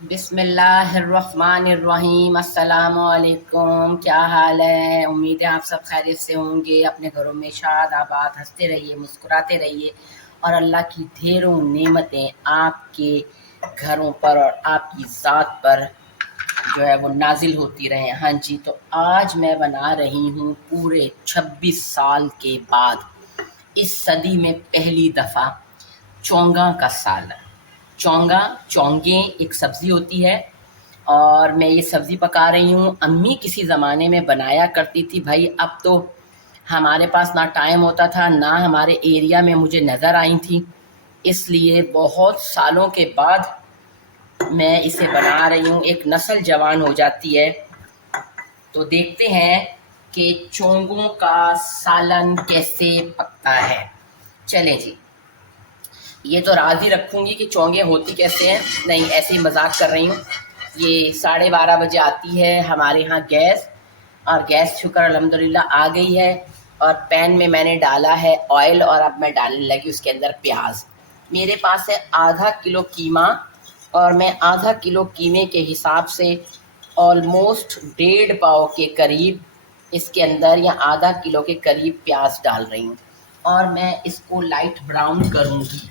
बिस्मिल्लाहिर्रहमानिर्रहीम। अस्सलामुअलैकुम। क्या हाल है? उम्मीद है आप सब खैरियत से होंगे। अपने घरों में शाद आबाद हंसते रहिए, मुस्कुराते रहिए और अल्लाह की ढेरों नेमतें आपके घरों पर और आपकी ज़ात पर जो है वो नाजिल होती रहे। हाँ जी, तो आज मैं बना रही हूँ पूरे 26 साल के बाद, इस सदी में पहली दफ़ा चोंगा का सालन। चोंगा, चोंगे एक सब्ज़ी होती है और मैं ये सब्ज़ी पका रही हूँ। अम्मी किसी ज़माने में बनाया करती थी भाई, अब तो हमारे पास ना टाइम होता था, ना हमारे एरिया में मुझे नज़र आई थी, इसलिए बहुत सालों के बाद मैं इसे बना रही हूँ। एक नस्ल जवान हो जाती है तो देखते हैं कि चोंगों का सालन कैसे पकता है। चलें जी, ये तो राज ही रखूँगी कि चोंगे होती कैसे हैं। नहीं, ऐसे ही मजाक कर रही हूँ। ये 12:30 बजे आती है हमारे यहाँ गैस, और गैस शुक्र अल्हम्दुलिल्लाह आ गई है। और पैन में मैंने डाला है ऑयल और अब मैं डालने लगी उसके अंदर प्याज। मेरे पास है आधा किलो कीमा और मैं आधा किलो कीमे के हिसाब से ऑलमोस्ट 1.5 पाव के करीब इसके अंदर या आधा किलो के करीब प्याज डाल रही हूँ और मैं इसको लाइट ब्राउन करूँगी।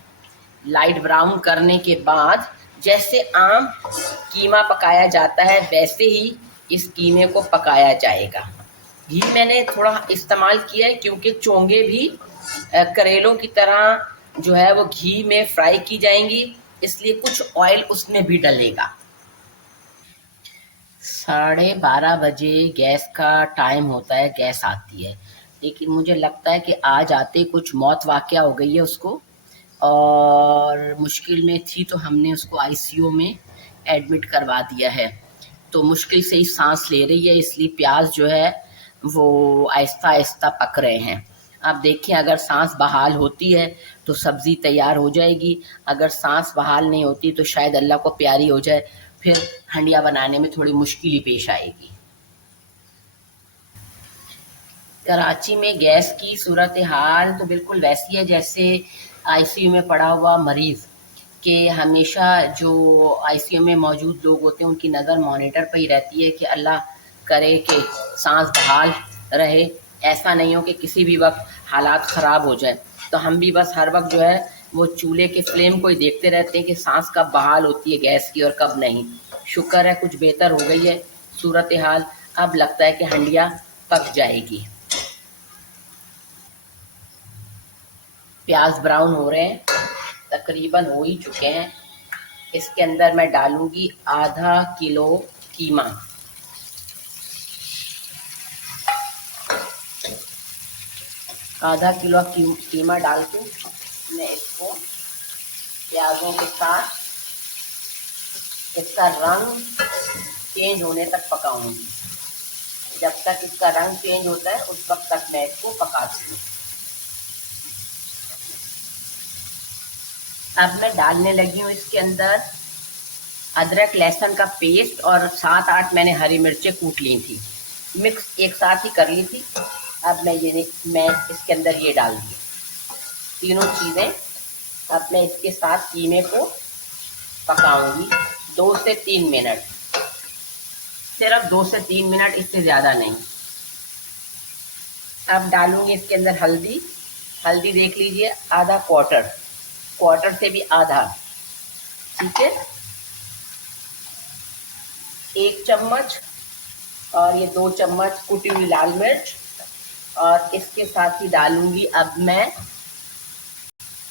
लाइट ब्राउन करने के बाद जैसे आम कीमा पकाया जाता है वैसे ही इस कीमे को पकाया जाएगा। घी मैंने थोड़ा इस्तेमाल किया है क्योंकि चोंगे भी करेलों की तरह जो है वो घी में फ्राई की जाएंगी, इसलिए कुछ ऑयल उसमें भी डलेगा। 12:30 बजे गैस का टाइम होता है, गैस आती है, लेकिन मुझे लगता है कि आज आते कुछ मौत वाक़या हो गई है उसको, और मुश्किल में थी तो हमने उसको आईसीयू में एडमिट करवा दिया है। तो मुश्किल से ही सांस ले रही है, इसलिए प्याज जो है वो आहिस्ता आहिस्ता पक रहे हैं। अब देखिए, अगर सांस बहाल होती है तो सब्ज़ी तैयार हो जाएगी, अगर सांस बहाल नहीं होती तो शायद अल्लाह को प्यारी हो जाए, फिर हंडिया बनाने में थोड़ी मुश्किल ही पेश आएगी। कराची में गैस की सूरत हाल तो बिल्कुल वैसी है जैसे आईसीयू में पड़ा हुआ मरीज़, कि हमेशा जो आईसीयू में मौजूद लोग होते हैं उनकी नज़र मॉनिटर पे ही रहती है कि अल्लाह करे कि सांस बहाल रहे, ऐसा नहीं हो कि किसी भी वक्त हालात ख़राब हो जाए। तो हम भी बस हर वक्त जो है वो चूल्हे के फ्लेम को ही देखते रहते हैं कि सांस कब बहाल होती है गैस की और कब नहीं। शुक्र है कुछ बेहतर हो गई है सूरत हाल, अब लगता है कि हंडिया पक जाएगी। प्याज ब्राउन हो रहे हैं, तकरीबन हो ही चुके हैं। इसके अंदर मैं डालूंगी आधा किलो कीमा। आधा किलो कीमा डाल के मैं इसको प्याज़ों के साथ इसका रंग चेंज होने तक पकाऊंगी। जब तक इसका रंग चेंज होता है उस वक्त तक मैं इसको पकाती हूँ। अब मैं डालने लगी हूँ इसके अंदर अदरक लहसुन का पेस्ट, और 7-8 मैंने हरी मिर्चें कूट ली थी, मिक्स एक साथ ही कर ली थी। अब मैं इसके अंदर ये डाल दी तीनों चीज़ें। अब मैं इसके साथ कीमे को पकाऊंगी 2 से 3 मिनट, सिर्फ 2 से 3 मिनट, इससे ज़्यादा नहीं। अब डालूंगी इसके अंदर हल्दी। हल्दी देख लीजिए, आधा क्वार्टर, क्वार्टर से भी आधा, ठीक है, 1 चम्मच। और ये 2 चम्मच कुटी हुई लाल मिर्च, और इसके साथ ही डालूंगी अब मैं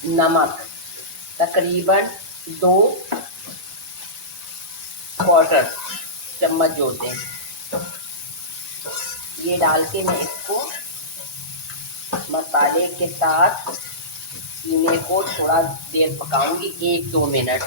नमक, तकरीबन 2 क्वार्टर चम्मच जो होते हैं, ये डाल के मैं इसको मसाले के साथ कीमे को थोड़ा देर पकाऊंगी, 1-2 मिनट।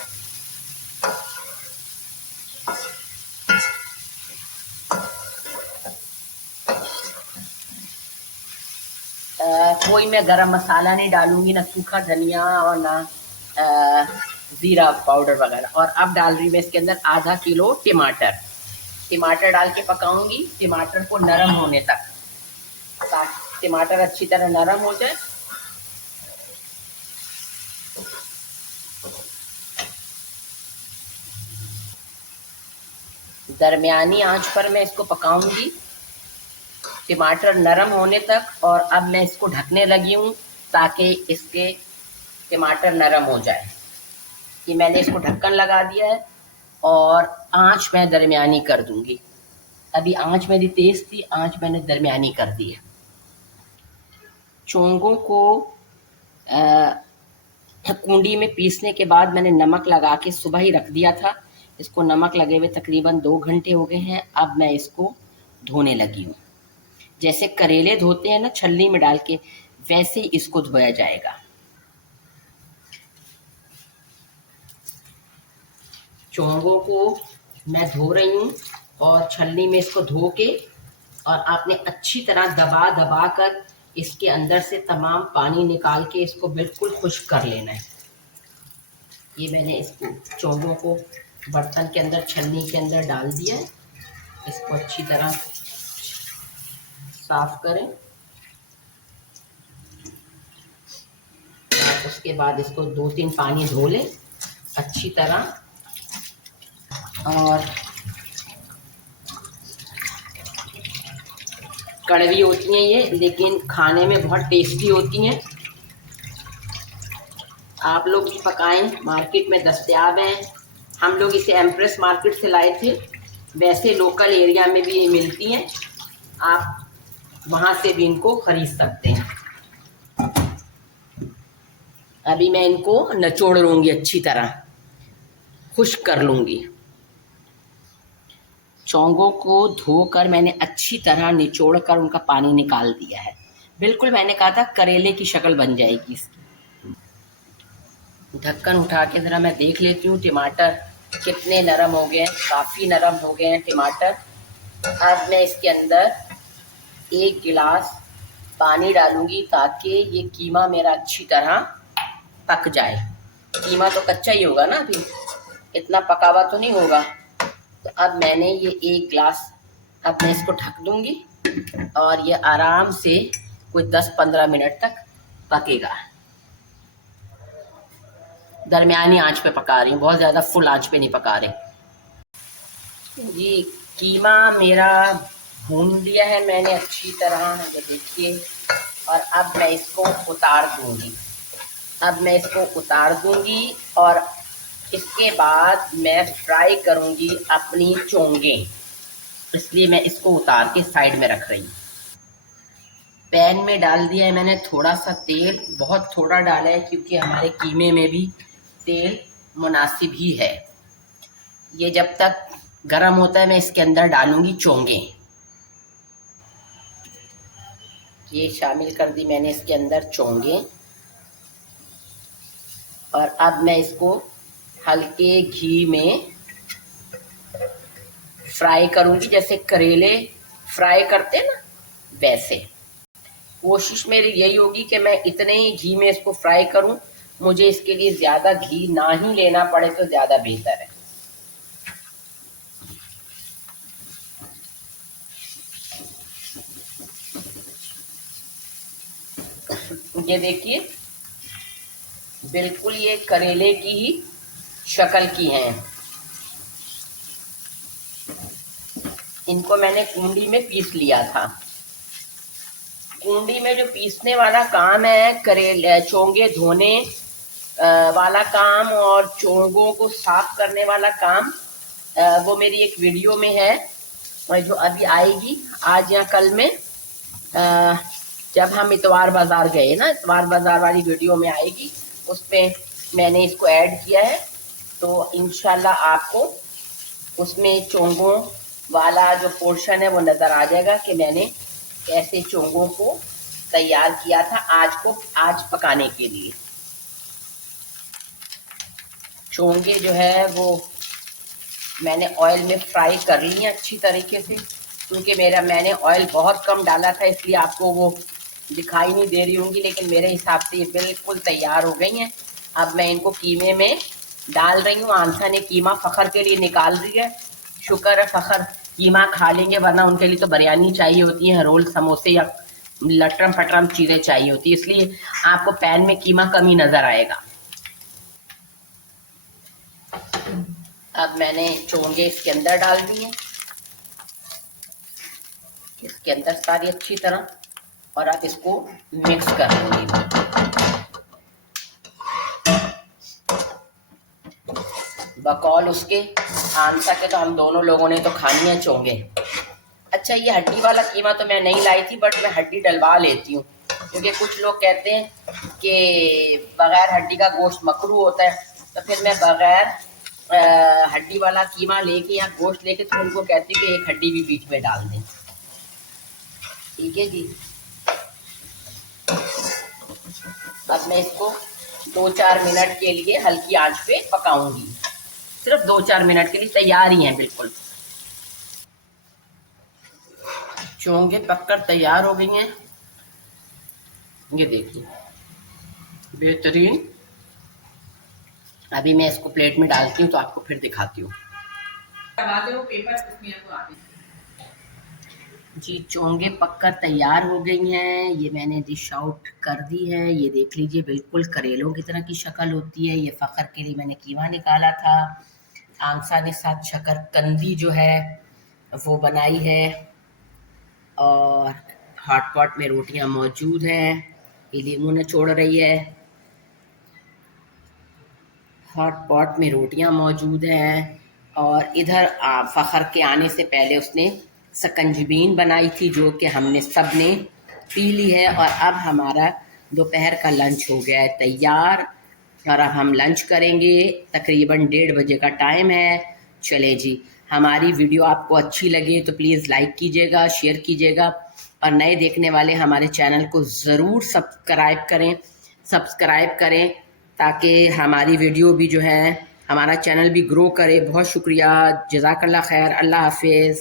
कोई मैं गरम मसाला नहीं डालूंगी, ना सूखा धनिया और ना ज़ीरा पाउडर वगैरह। और अब डाल रही मैं इसके अंदर आधा किलो टमाटर। टमाटर डाल के पकाऊंगी टमाटर को नरम होने तक, ताकि टमाटर अच्छी तरह नरम हो जाए। दरमियानी आंच पर मैं इसको पकाऊंगी टमाटर नरम होने तक। और अब मैं इसको ढकने लगी हूँ ताकि इसके टमाटर नरम हो जाए। कि मैंने इसको ढक्कन लगा दिया है और आंच मैं दरमियानी कर दूंगी। अभी आंच मेरी तेज़ थी, आंच मैंने दरमियानी कर दी है। चोंगों को कूंडी में पीसने के बाद मैंने नमक लगा के सुबह ही रख दिया था। इसको नमक लगे हुए तकरीबन 2 घंटे हो गए हैं। अब मैं इसको धोने लगी हूँ। जैसे करेले धोते हैं ना छलनी में डाल के, वैसे ही इसको धोया जाएगा। चोंगों को मैं धो रही हूँ और छलनी में इसको धो के, और आपने अच्छी तरह दबा दबा कर इसके अंदर से तमाम पानी निकाल के इसको बिल्कुल खुश्क कर लेना है। ये मैंने इसको चोंगों को बर्तन के अंदर छलनी के अंदर डाल दिया है। इसको अच्छी तरह साफ करें और उसके बाद इसको 2-3 पानी धो लें अच्छी तरह। और कड़वी होती हैं ये, लेकिन खाने में बहुत टेस्टी होती हैं। आप लोग भी पकाएं, मार्केट में दस्तयाब हैं। हम लोग इसे एम्प्रेस मार्केट से लाए थे, वैसे लोकल एरिया में भी ये मिलती हैं, आप वहाँ से भी इनको ख़रीद सकते हैं। अभी मैं इनको निचोड़ लूँगी, अच्छी तरह खुश्क कर लूँगी। चोंगों को धोकर मैंने अच्छी तरह निचोड़ कर उनका पानी निकाल दिया है। बिल्कुल मैंने कहा था करेले की शक्ल बन जाएगी इसकी। ढक्कन उठा के ज़रा मैं देख लेती हूँ टमाटर कितने नरम हो गए हैं। काफ़ी नरम हो गए हैं टमाटर। अब मैं इसके अंदर 1 गिलास पानी डालूँगी ताकि ये कीमा मेरा अच्छी तरह पक जाए। कीमा तो कच्चा ही होगा ना, अभी इतना पका हुआ तो नहीं होगा। तो अब मैंने ये 1 गिलास, अब मैं इसको ढक दूँगी और ये आराम से कोई 10-15 मिनट तक पकेगा। दरमियानी आंच पे पका रही हूँ, बहुत ज़्यादा फुल आंच पे नहीं पका रही। ये कीमा मेरा भून लिया है मैंने अच्छी तरह, ये देखिए। और अब मैं इसको उतार दूँगी। और इसके बाद मैं फ्राई करूँगी अपनी चोंगें, इसलिए मैं इसको उतार के साइड में रख रही हूँ। पैन में डाल दिया है मैंने थोड़ा सा तेल, बहुत थोड़ा डाला है क्योंकि हमारे कीमे में भी तेल मुनासिब ही है। ये जब तक गरम होता है मैं इसके अंदर डालूंगी चोंगे। ये शामिल कर दी मैंने इसके अंदर चोंगे। और अब मैं इसको हल्के घी में फ्राई करूंगी, जैसे करेले फ्राई करते हैं ना वैसे। कोशिश मेरी यही होगी कि मैं इतने ही घी में इसको फ्राई करूं। मुझे इसके लिए ज़्यादा घी ना ही लेना पड़े तो ज़्यादा बेहतर है। ये देखिए बिल्कुल ये करेले की ही शक्ल की हैं। इनको मैंने कूंडी में पीस लिया था। कूंडी में जो पीसने वाला काम है, करेले चोंगे धोने वाला काम और चोंगों को साफ करने वाला काम, वो मेरी एक वीडियो में है जो अभी आएगी आज या कल में। जब हम इतवार बाज़ार गए ना, इतवार बाज़ार वाली वीडियो में आएगी, उसमें मैंने इसको ऐड किया है। तो इंशाल्लाह आपको उसमें चोंगों वाला जो पोर्शन है वो नज़र आ जाएगा कि मैंने कैसे चोंगों को तैयार किया था आज पकाने के लिए। चोंगे जो है वो मैंने ऑयल में फ्राई कर ली हैं अच्छी तरीके से, क्योंकि मैंने ऑयल बहुत कम डाला था, इसलिए आपको वो दिखाई नहीं दे रही होंगी, लेकिन मेरे हिसाब से ये बिल्कुल तैयार हो गई हैं। अब मैं इनको कीमे में डाल रही हूँ। आंथा ने कीमा फ़खर के लिए निकाल दी है। शुक्र है फ़खर कीमा खा लेंगे, वरना उनके लिए तो बिरयानी चाहिए होती है, रोल समोसे या लटरम पटरम चीज़ें चाहिए होती है, इसलिए आपको पैन में कीमा कम ही नज़र आएगा। अब मैंने चोंगे इसके अंदर डाल दिए, इसके अंदर सारी अच्छी तरह, और अब इसको मिक्स कर लूँगी। बकौल उसके आंसा के तो हम दोनों लोगों ने तो खानी है चोंगे। अच्छा, ये हड्डी वाला कीमा तो मैं नहीं लाई थी, बट मैं हड्डी डलवा लेती हूँ, क्योंकि कुछ लोग कहते हैं कि बग़ैर हड्डी का गोश्त मकरू होता है, तो फिर मैं बग़ैर हड्डी वाला कीमा लेके या गोश्त लेके तो उनको कहती हूँ कि एक हड्डी भी बीच में डाल दें। ठीक है जी। अब मैं इसको 2-4 मिनट के लिए हल्की आंच पे पकाऊंगी, सिर्फ 2-4 मिनट के लिए। तैयार ही हैं बिल्कुल, चोंगे पककर तैयार हो गई हैं। ये देखिए बेहतरीन। अभी मैं इसको प्लेट में डालती हूँ तो आपको फिर दिखाती हूँ जी। चोंगे पककर तैयार हो गई हैं, ये मैंने डिश आउट कर दी है। ये देख लीजिए, बिल्कुल करेलों की तरह की शक्ल होती है। ये फ़खर के लिए मैंने कीमा निकाला था। आंसा ने साथ शकरकंदी जो है वो बनाई है, और हॉट पॉट में रोटियां मौजूद हैं। ये लीमू ने छोड़ रही है, हॉट पॉट में रोटियां मौजूद हैं। और इधर फ़खर के आने से पहले उसने सकंजबीन बनाई थी, जो कि हमने सब ने पी ली है। और अब हमारा दोपहर का लंच हो गया है तैयार, और अब हम लंच करेंगे। तकरीबन 1:30 बजे का टाइम है। चले जी, हमारी वीडियो आपको अच्छी लगे तो प्लीज़ लाइक कीजिएगा, शेयर कीजिएगा, और नए देखने वाले हमारे चैनल को ज़रूर सब्सक्राइब करें ताकि हमारी वीडियो भी जो है, हमारा चैनल भी ग्रो करे। बहुत शुक्रिया, जज़ाकल्लाह खैर, अल्लाह हाफिज़।